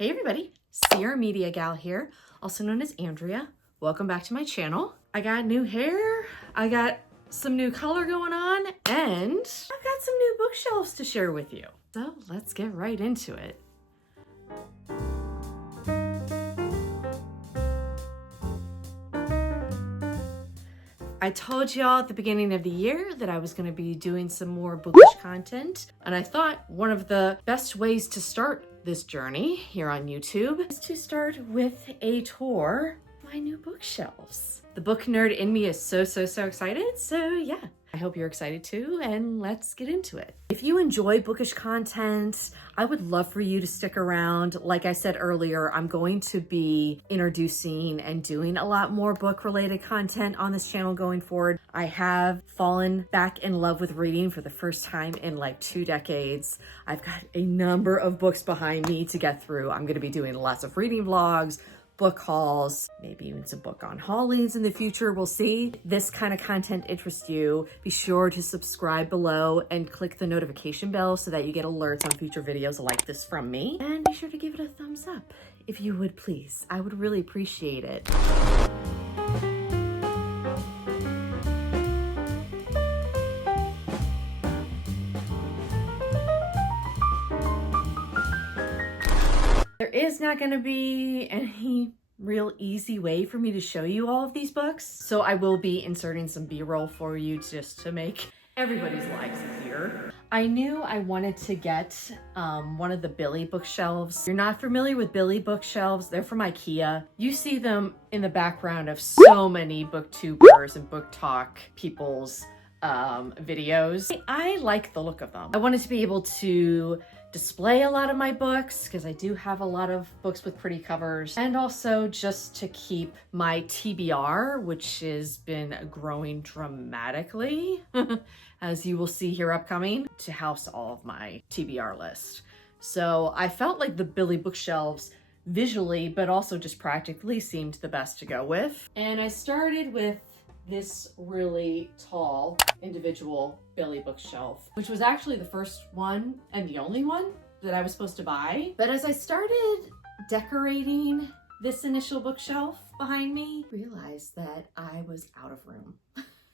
Hey everybody, Sierra Media Gal here, also known as Andrea. Welcome back to my channel. I got new hair, I got some new color going on, and I've got some new bookshelves to share with you. So let's get right into it. I told y'all at the beginning of the year that I was going to be doing some more bookish content, and I thought one of the best ways to start this journey here on YouTube is to start with a tour of my new bookshelves. The book nerd in me is so excited, so yeah. I hope you're excited too, and let's get into it. If you enjoy bookish content, I would love for you to stick around. Like I said earlier, I'm going to be introducing and doing a lot more book-related content on this channel going forward. I have fallen back in love with reading for the first time in like 2 decades. I've got a number of books behind me to get through. I'm going to be doing lots of reading vlogs, book hauls, maybe even some book on haulings in the future. We'll see. If this kind of content interests you, be sure to subscribe below and click the notification bell so that you get alerts on future videos like this from me. And be sure to give it a thumbs up if you would, please. I would really appreciate it. There is not going to be any real easy way for me to show you all of these books, so I will be inserting some B-roll for you just to make everybody's lives easier. I knew I wanted to get one of the Billy bookshelves. If you're not familiar with Billy bookshelves, they're from IKEA. You see them in the background of so many booktubers and booktok people's videos. I like the look of them. I wanted to be able to display a lot of my books because I do have a lot of books with pretty covers, and also just to keep my TBR, which has been growing dramatically as you will see here upcoming, to house all of my TBR list. So I felt like the Billy bookshelves visually but also just practically seemed the best to go with, and I started with this really tall individual Billy bookshelf, which was actually the first one and the only one that I was supposed to buy. But as I started decorating this initial bookshelf behind me, I realized that I was out of room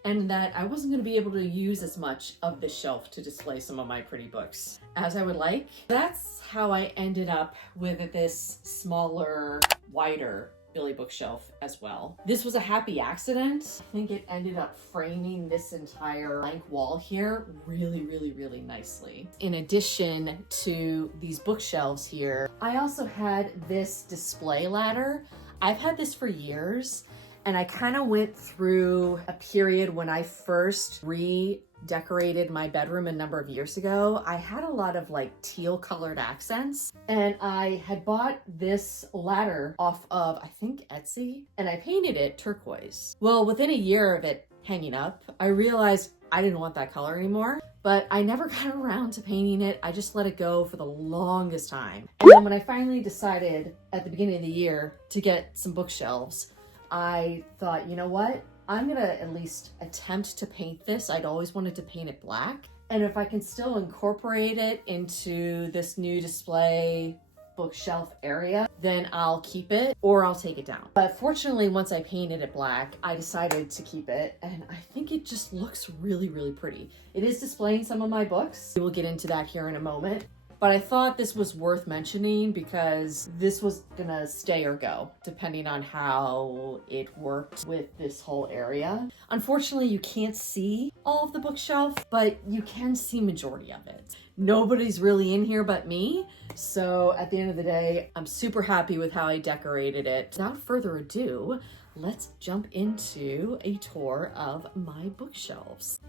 and that I wasn't going to be able to use as much of this shelf to display some of my pretty books as I would like. That's how I ended up with this smaller, wider Billy bookshelf as well. This was a happy accident. I think it ended up framing this entire blank wall here really nicely. In addition to these bookshelves here, I also had this display ladder. I've had this for years, and I kind of went through a period when I first redecorated my bedroom a number of years ago. I had a lot of like teal colored accents, and I had bought this ladder off of, I think, Etsy, and I painted it turquoise. Well, within a year of it hanging up, I realized I didn't want that color anymore, but I never got around to painting it. I just let it go for the longest time. And then when I finally decided at the beginning of the year to get some bookshelves, I thought, you know what? I'm gonna at least attempt to paint this. I'd always wanted to paint it black. And if I can still incorporate it into this new display bookshelf area, then I'll keep it or I'll take it down. But fortunately, once I painted it black, I decided to keep it, and I think it just looks really pretty. It is displaying some of my books. We'll get into that here in a moment. But I thought this was worth mentioning because this was gonna stay or go, depending on how it worked with this whole area. Unfortunately, you can't see all of the bookshelf, but you can see majority of it. Nobody's really in here but me. So at the end of the day, I'm super happy with how I decorated it. Without further ado, let's jump into a tour of my bookshelves.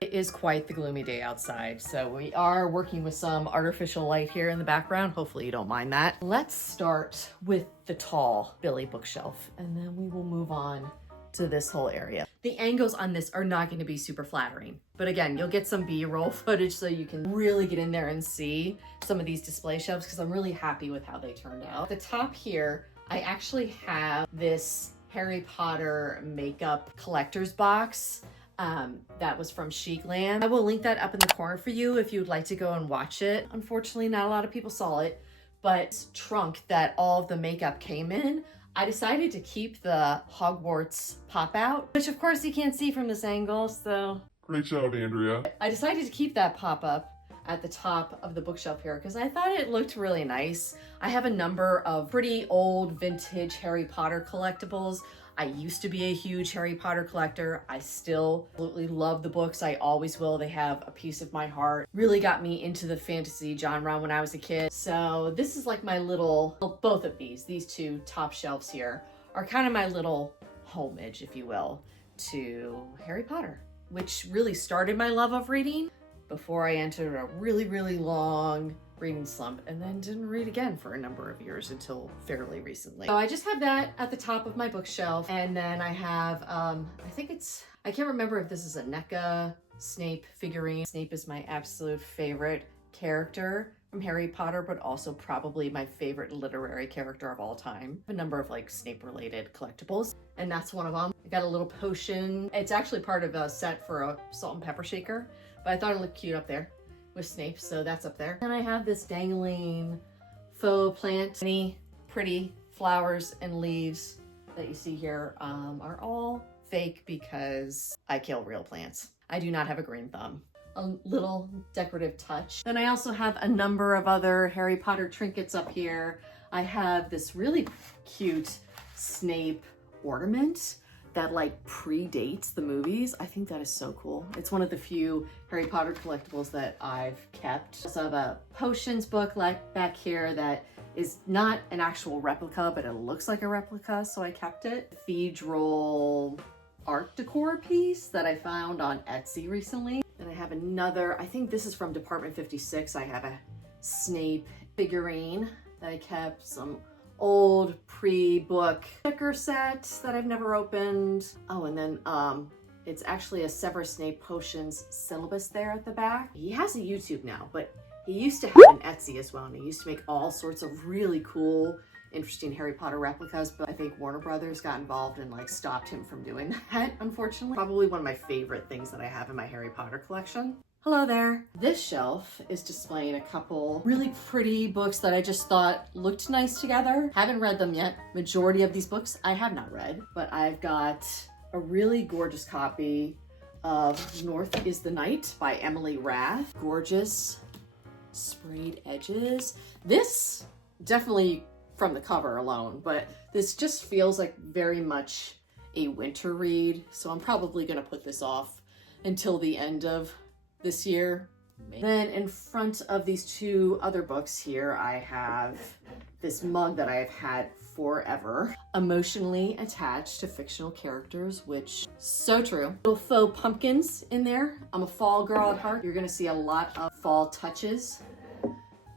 It is quite the gloomy day outside, so we are working with some artificial light here in the background. Hopefully you don't mind that. Let's start with the tall Billy bookshelf, and then we will move on to this whole area. The angles on this are not going to be super flattering, but again, you'll get some B-roll footage so you can really get in there and see some of these display shelves because I'm really happy with how they turned out. At the top here, I actually have this Harry Potter makeup collector's box. That was from Chicland. I will link that up in the corner for you if you would like to go and watch it. Unfortunately, not a lot of people saw it, but trunk that all of the makeup came in. I decided to keep the Hogwarts pop out, which of course you can't see from this angle, so. Great job, Andrea. I decided to keep that pop up at the top of the bookshelf here because I thought it looked really nice. I have a number of pretty old vintage Harry Potter collectibles. I used to be a huge Harry Potter collector. I still absolutely love the books. I always will. They have a piece of my heart. Really got me into the fantasy genre when I was a kid. So this is like my little, well, both of these two top shelves here are kind of my little homage, if you will, to Harry Potter, which really started my love of reading before I entered a really, really long reading slump and then didn't read again for a number of years until fairly recently. So I just have that at the top of my bookshelf. And then I have, I can't remember if this is a NECA Snape figurine. Snape is my absolute favorite character from Harry Potter, but also probably my favorite literary character of all time. A number of like Snape related collectibles, and that's one of them. I got a little potion. It's actually part of a set for a salt and pepper shaker, but I thought it looked cute up there with Snape, so that's up there. And I have this dangling faux plant. Any pretty flowers and leaves that you see here are all fake because I kill real plants. I do not have a green thumb. A little decorative touch. Then I also have a number of other Harry Potter trinkets up here. I have this really cute Snape ornament that like predates the movies. I think that is so cool. It's one of the few Harry Potter collectibles that I've kept. So I have a potions book like back here that is not an actual replica, but it looks like a replica, so I kept it. Cathedral art decor piece that I found on Etsy recently. And I have another, I think this is from Department 56. I have a Snape figurine that I kept, some old pre-book sticker set that I've never opened. Oh, and then it's actually a Severus Snape Potions syllabus there at the back. He has a YouTube now, but he used to have an Etsy as well, and he used to make all sorts of really cool, interesting Harry Potter replicas, but I think Warner Brothers got involved and like stopped him from doing that, unfortunately. Probably one of my favorite things that I have in my Harry Potter collection. Hello there. This shelf is displaying a couple really pretty books that I just thought looked nice together. Haven't read them yet. Majority of these books I have not read, but I've got a really gorgeous copy of North is the Night by Emily Rath. Gorgeous sprayed edges. This definitely from the cover alone, but this just feels like very much a winter read. So I'm probably gonna put this off until the end of this year. Then in front of these two other books here, I have this mug that I've had forever. Emotionally attached to fictional characters, which so true. Little faux pumpkins in there. I'm a fall girl at heart. You're gonna see a lot of fall touches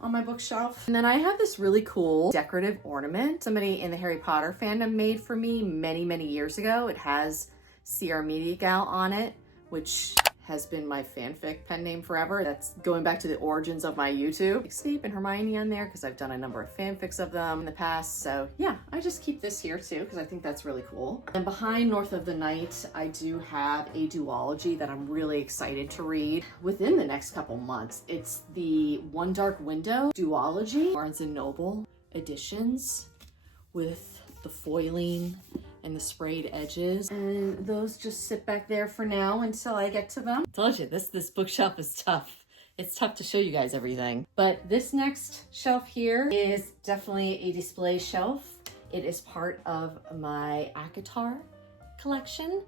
on my bookshelf. And then I have this really cool decorative ornament somebody in the Harry Potter fandom made for me many, many years ago. It has CR Media Gal on it, which has been my fanfic pen name forever. That's going back to the origins of my YouTube. Like Snape and Hermione on there because I've done a number of fanfics of them in the past. So yeah, I just keep this here too because I think that's really cool. And behind North of the Night, I do have a duology that I'm really excited to read within the next couple months. It's the One Dark Window duology, Barnes & Noble editions with the foiling and the sprayed edges, and those just sit back there for now until I get to them. I told you, this bookshelf is tough. It's tough to show you guys everything. But this next shelf here is definitely a display shelf. It is part of my ACOTAR collection,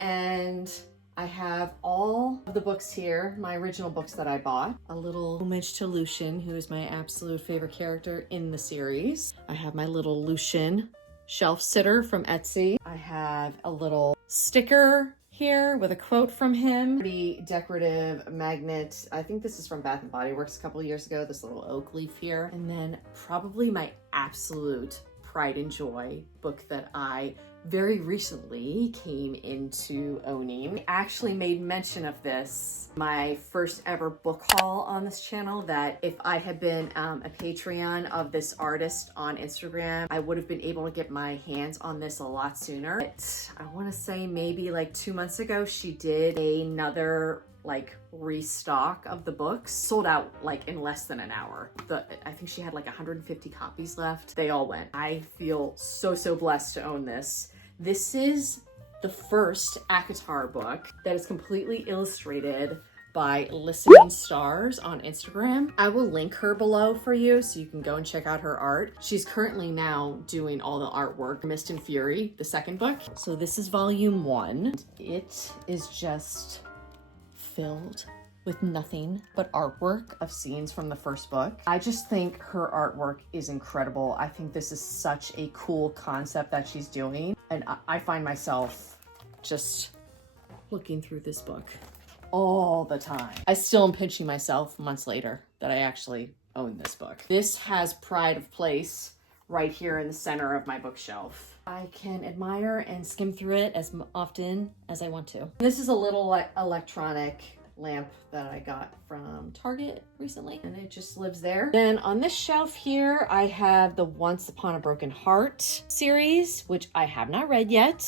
and I have all of the books here, my original books that I bought. A little homage to Lucian, who is my absolute favorite character in the series. I have my little Lucian shelf sitter from Etsy. I have a little sticker here with a quote from him. Pretty decorative magnet. I think this is from Bath & Body Works a couple of years ago, this little oak leaf here. And then probably my absolute pride and joy book that I very recently came into owning. I actually made mention of this, my first ever book haul on this channel, that if I had been a Patreon of this artist on Instagram, I would have been able to get my hands on this a lot sooner. But I want to say maybe like 2 months ago, she did another like restock of the books, sold out like in less than an hour. I think she had like 150 copies left. They all went. I feel so blessed to own this. This is the first ACOTAR book that is completely illustrated by Listening Stars on Instagram. I will link her below for you so you can go and check out her art. She's currently now doing all the artwork. Mist and Fury, the second book. So this is volume 1. It is just filled with nothing but artwork of scenes from the first book. I just think her artwork is incredible. I think this is such a cool concept that she's doing. And I find myself just looking through this book all the time. I still am pinching myself months later that I actually own this book. This has pride of place right here in the center of my bookshelf. I can admire and skim through it as often as I want to. This is a little electronic lamp that I got from Target recently, and it just lives there. Then on this shelf here, I have the Once Upon a Broken Heart series, which I have not read yet,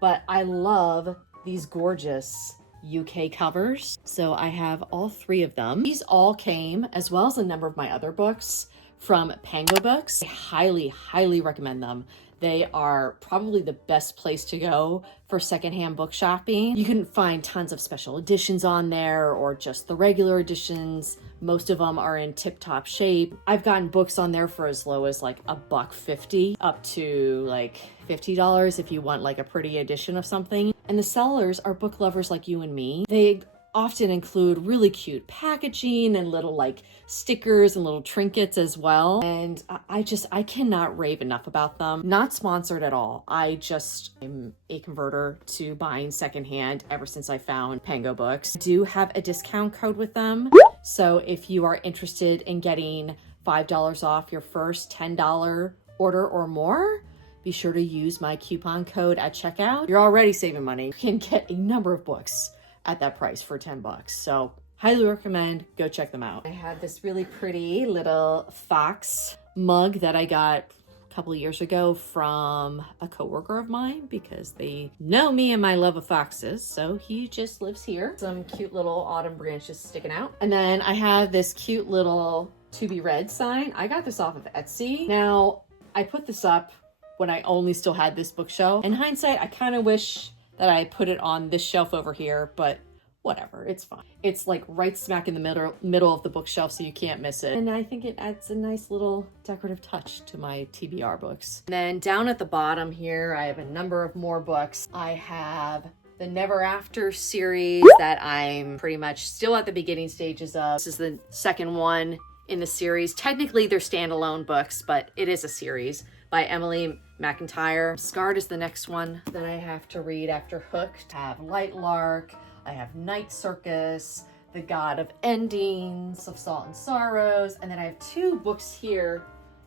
but I love these gorgeous UK covers. So I have all 3 of them. These all came, as well as a number of my other books, from Pango Books. I highly recommend them. They are probably the best place to go for secondhand book shopping. You can find tons of special editions on there or just the regular editions. Most of them are in tip-top shape. I've gotten books on there for as low as like $1.50 up to like $50 if you want like a pretty edition of something. And the sellers are book lovers like you and me. They often include really cute packaging and little like stickers and little trinkets as well. And I cannot rave enough about them. Not sponsored at all. I just am a converter to buying secondhand ever since I found Pango Books. I do have a discount code with them. So if you are interested in getting $5 off your first $10 order or more, be sure to use my coupon code at checkout. You're already saving money. You can get a number of books at that price for 10 bucks. So highly recommend, go check them out. I had this really pretty little fox mug that I got a couple of years ago from a coworker of mine because they know me and my love of foxes. So he just lives here. Some cute little autumn branches sticking out. And then I have this cute little To Be Read sign. I got this off of Etsy. Now I put this up when I only still had this bookshelf. In hindsight, I kind of wish that I put it on this shelf over here, but whatever, it's fine. It's like right smack in the middle of the bookshelf, so you can't miss it. And I think it adds a nice little decorative touch to my TBR books. And then down at the bottom here, I have a number of more books. I have the Never After series that I'm pretty much still at the beginning stages of. This is the second one in the series. Technically, they're standalone books, but it is a series by Emily McIntyre. Scarred is the next one that I have to read after Hooked. I have Light Lark, I have Night Circus, The God of Endings, of Salt and Sorrows, and then I have 2 books here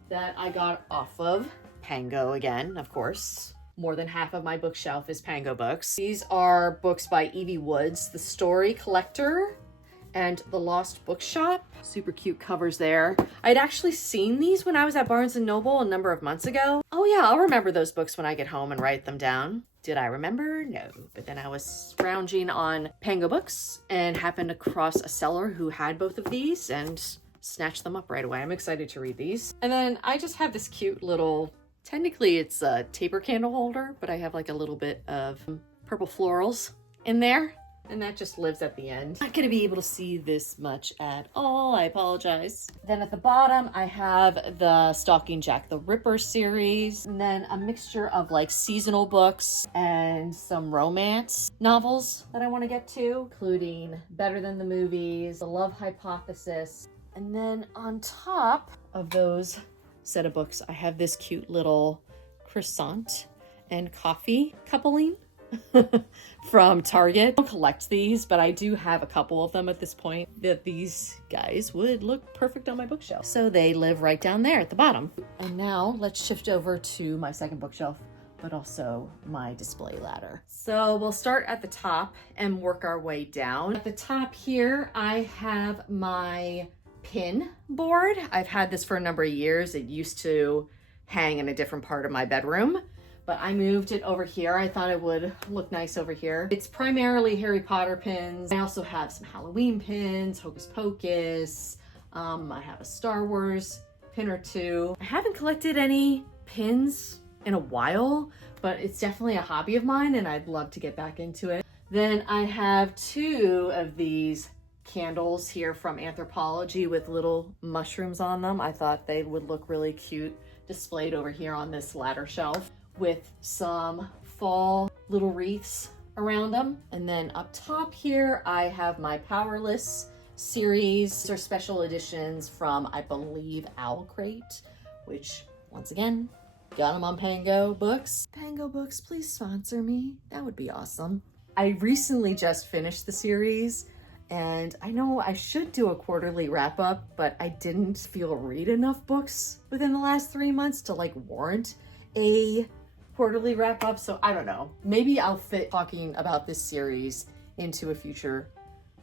that I got off of Pango again, of course. More than half of my bookshelf is Pango Books. These are books by Evie Woods, The Story Collector and The Lost Bookshop. Super cute covers there. I'd actually seen these when I was at Barnes & Noble a number of months ago. Oh yeah, I'll remember those books when I get home and write them down. Did I remember? No. But then I was scrounging on Pango Books and happened across a seller who had both of these and snatched them up right away. I'm excited to read these. And then I just have this cute little, technically it's a taper candle holder, but I have like a little bit of purple florals in there. And that just lives at the end. Not gonna be able to see this much at all, I apologize. Then at the bottom, I have the Stalking Jack the Ripper series, and then a mixture of like seasonal books and some romance novels that I wanna get to, including Better Than the Movies, The Love Hypothesis. And then on top of those set of books, I have this cute little croissant and coffee coupling from Target. I don't collect these, but I do have a couple of them at this point that these guys would look perfect on my bookshelf. So they live right down there at the bottom. And now let's shift over to my second bookshelf but also my display ladder. So we'll start at the top and work our way down. At the top here, I have my pin board. I've had this for a number of years. It used to hang in a different part of my bedroom, but I moved it over here. I thought it would look nice over here. It's primarily Harry Potter pins. I also have some Halloween pins, Hocus Pocus. I have a Star Wars pin or two. I haven't collected any pins in a while, but it's definitely a hobby of mine and I'd love to get back into it. Then I have two of these candles here from Anthropology with little mushrooms on them. I thought they would look really cute displayed over here on this ladder shelf with some fall little wreaths around them. And then up top here, I have my Powerless series. These are special editions from, I believe, Owl Crate, which once again, got them on Pango Books. Pango Books, please sponsor me. That would be awesome. I recently just finished the series and I know I should do a quarterly wrap up, but I didn't feel read enough books within the last 3 months to like warrant a quarterly wrap up. So I don't know, maybe I'll fit talking about this series into a future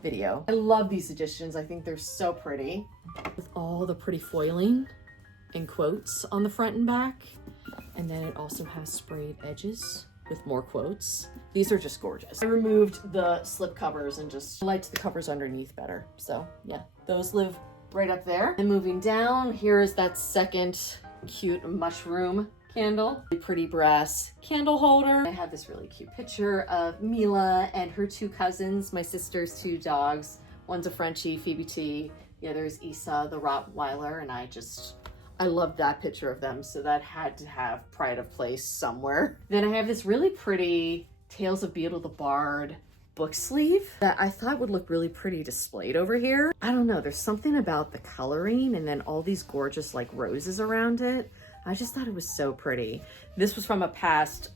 video. I love these editions. I think they're so pretty with all the pretty foiling and quotes on the front and back. And then it also has sprayed edges with more quotes. These are just gorgeous. I removed the slip covers and just liked the covers underneath better. So yeah, those live right up there. And moving down, here is that second cute mushroom candle. A pretty brass candle holder. I have this really cute picture of Mila and her two cousins, my sister's two dogs. One's a Frenchie, Phoebe T. The other is Issa, the Rottweiler, and I love that picture of them, so that had to have pride of place somewhere. Then I have this really pretty Tales of Beetle the Bard book sleeve that I thought would look really pretty displayed over here. I don't know, there's something about the coloring and then all these gorgeous like roses around it. I just thought it was so pretty. This was from a past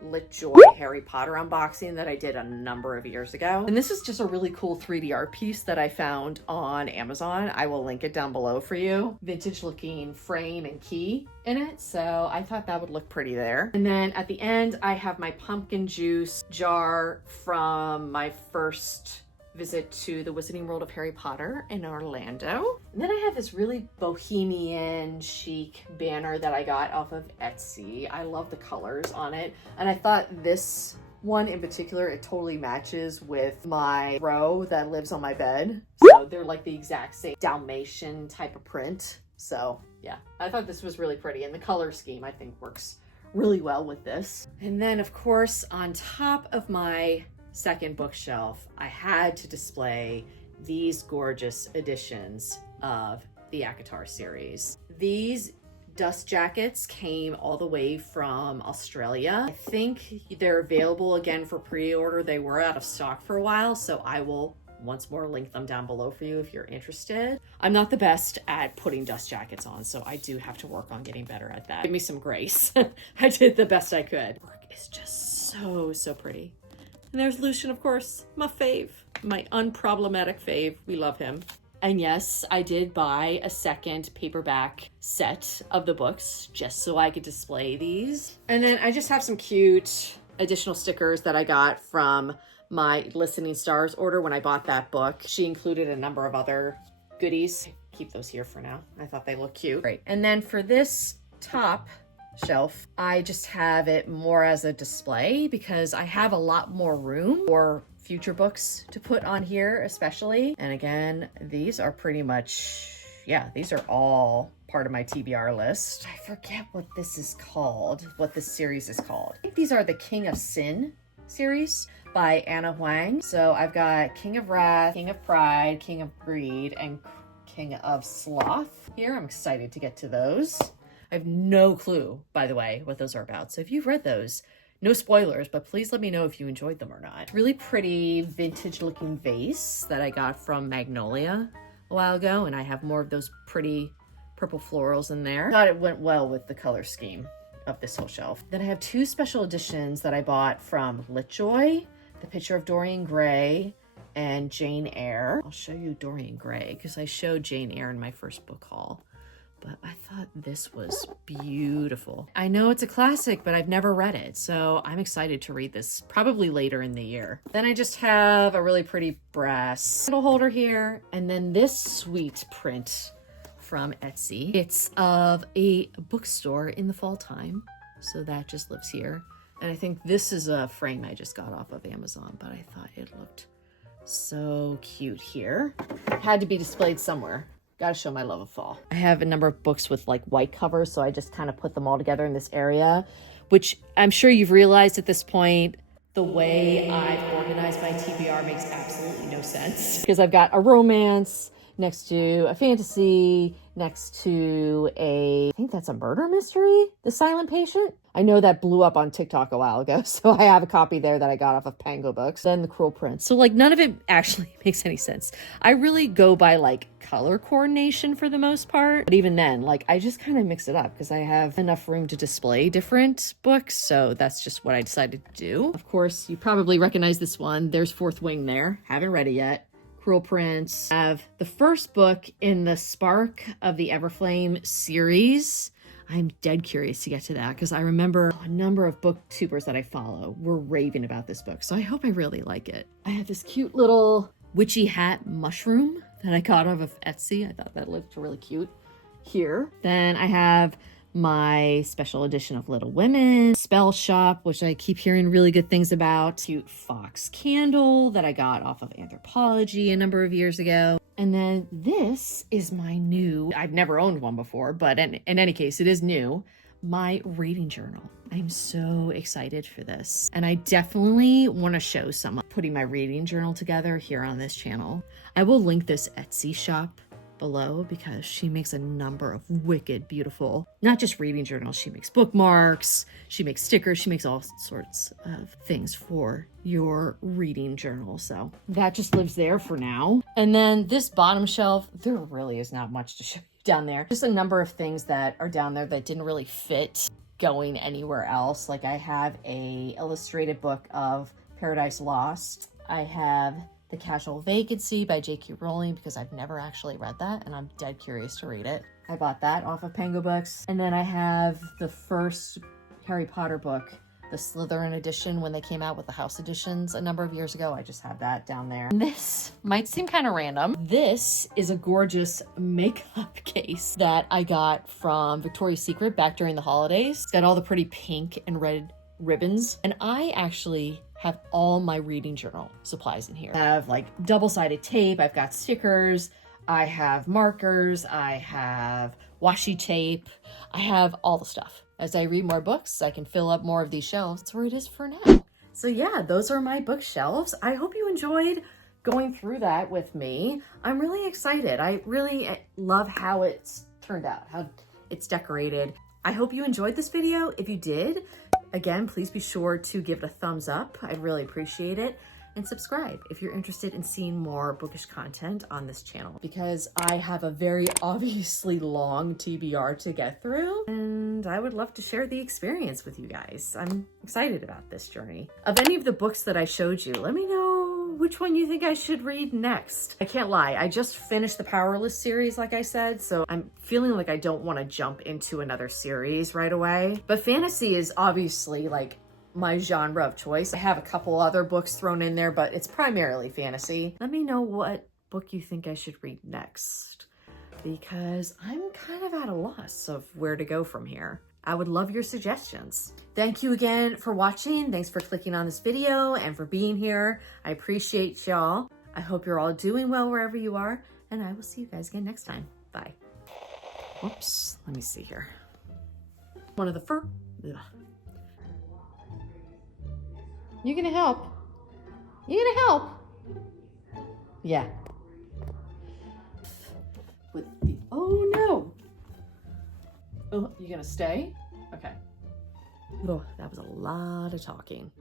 Lit Joy Harry Potter unboxing that I did a number of years ago. And this is just a really cool 3D art piece that I found on Amazon. I will link it down below for you. Vintage looking frame and key in it. So I thought that would look pretty there. And then at the end, I have my pumpkin juice jar from my first visit to the Wizarding World of Harry Potter in Orlando. And then I have this really bohemian chic banner that I got off of Etsy. I love the colors on it. And I thought this one in particular, it totally matches with my row that lives on my bed. So they're like the exact same Dalmatian type of print. So yeah, I thought this was really pretty. And the color scheme I think works really well with this. And then of course, on top of my second bookshelf, I had to display these gorgeous editions of the ACOTAR series. These dust jackets came all the way from Australia. I think they're available again for pre-order. They were out of stock for a while, so I will once more link them down below for you if you're interested. I'm not the best at putting dust jackets on, so I do have to work on getting better at that. Give me some grace. I did the best I could. Work is just so pretty. And there's Lucian, of course, my fave, my unproblematic fave. We love him. And yes, I did buy a second paperback set of the books just so I could display these. And then I just have some cute additional stickers that I got from my Listening Stars order when I bought that book. She included a number of other goodies. Keep those here for now. I thought they looked cute. Great. And then for this top shelf, I just have it more as a display because I have a lot more room for future books to put on here especially. And again, these are pretty much, yeah, these are all part of my TBR list. I forget what this is called, what this series is called. I think these are the King of Sin series by Anna Huang. So I've got King of Wrath, King of Pride, King of Greed, and King of Sloth here. I'm excited to get to those. I have no clue, by the way, what those are about. So if you've read those, no spoilers, but please let me know if you enjoyed them or not. Really pretty vintage looking vase that I got from Magnolia a while ago. And I have more of those pretty purple florals in there. I thought it went well with the color scheme of this whole shelf. Then I have two special editions that I bought from Litjoy, the picture of Dorian Gray and Jane Eyre. I'll show you Dorian Gray because I showed Jane Eyre in my first book haul. but I thought this was beautiful. I know it's a classic, but I've never read it, so I'm excited to read this probably later in the year. Then I just have a really pretty brass candle holder here, and then this sweet print from Etsy. It's of a bookstore in the fall time, so that just lives here. And I think this is a frame I just got off of Amazon, but I thought it looked so cute here. Had to be displayed somewhere. Gotta show my love of fall. I have a number of books with like white covers, so I just kind of put them all together in this area, which I'm sure you've realized at this point, the way I've organized my TBR makes absolutely no sense. Because I've got a romance next to a fantasy, next to I think that's a murder mystery, The Silent Patient. I know that blew up on TikTok a while ago, so I have a copy there that I got off of Pango Books. Then The Cruel Prince. So like none of it actually makes any sense. I really go by like color coordination for the most part. But even then, like I just kind of mix it up because I have enough room to display different books. So that's just what I decided to do. Of course, you probably recognize this one. There's Fourth Wing there. Haven't read it yet. Cruel Prince. I have the first book in the Spark of the Everflame series. I'm dead curious to get to that because I remember a number of booktubers that I follow were raving about this book. So I hope I really like it. I have this cute little witchy hat mushroom that I got off of Etsy. I thought that looked really cute here. Then I have my special edition of Little Women, Spell Shop, which I keep hearing really good things about. Cute fox candle that I got off of Anthropology a number of years ago. And then this is my new, I've never owned one before, but in any case, it is new, my reading journal. I'm so excited for this. And I definitely want to show someone putting my reading journal together here on this channel. I will link this Etsy shop below because she makes a number of wicked beautiful, not just reading journals, she makes bookmarks, she makes stickers, she makes all sorts of things for your reading journal. So that just lives there for now. And then this bottom shelf, there really is not much to show you down there. Just a number of things that are down there that didn't really fit going anywhere else. Like I have a illustrated book of Paradise Lost. I have The Casual Vacancy by J.K. Rowling because I've never actually read that and I'm dead curious to read it. I bought that off of Pango Books. And then I have the first Harry Potter book, the Slytherin edition, when they came out with the house editions a number of years ago. I just have that down there. And this might seem kind of random. This is a gorgeous makeup case that I got from Victoria's Secret back during the holidays. It's got all the pretty pink and red ribbons. And I actually have all my reading journal supplies in here. I have like double-sided tape, I've got stickers, I have markers, I have washi tape, I have all the stuff. As I read more books, I can fill up more of these shelves. That's where it is for now. So yeah, those are my bookshelves. I hope you enjoyed going through that with me. I'm really excited. I really love how it's turned out, how it's decorated. I hope you enjoyed this video. If you did, again, please be sure to give it a thumbs up. I'd really appreciate it. And subscribe if you're interested in seeing more bookish content on this channel because I have a very obviously long TBR to get through and I would love to share the experience with you guys. I'm excited about this journey. Of any of the books that I showed you, let me know which one you think I should read next. I can't lie, I just finished the Powerless series, like I said, so I'm feeling like I don't want to jump into another series right away. But fantasy is obviously like my genre of choice. I have a couple other books thrown in there, but it's primarily fantasy. Let me know what book you think I should read next because I'm kind of at a loss of where to go from here. I would love your suggestions. Thank you again for watching. Thanks for clicking on this video and for being here. I appreciate y'all. I hope you're all doing well wherever you are, and I will see you guys again next time. Bye. Whoops, let me see here. One of the fur. Ugh. You gonna help? You gonna help? Yeah. With the, oh no. Oh, you gonna stay? Okay. Oh, that was a lot of talking.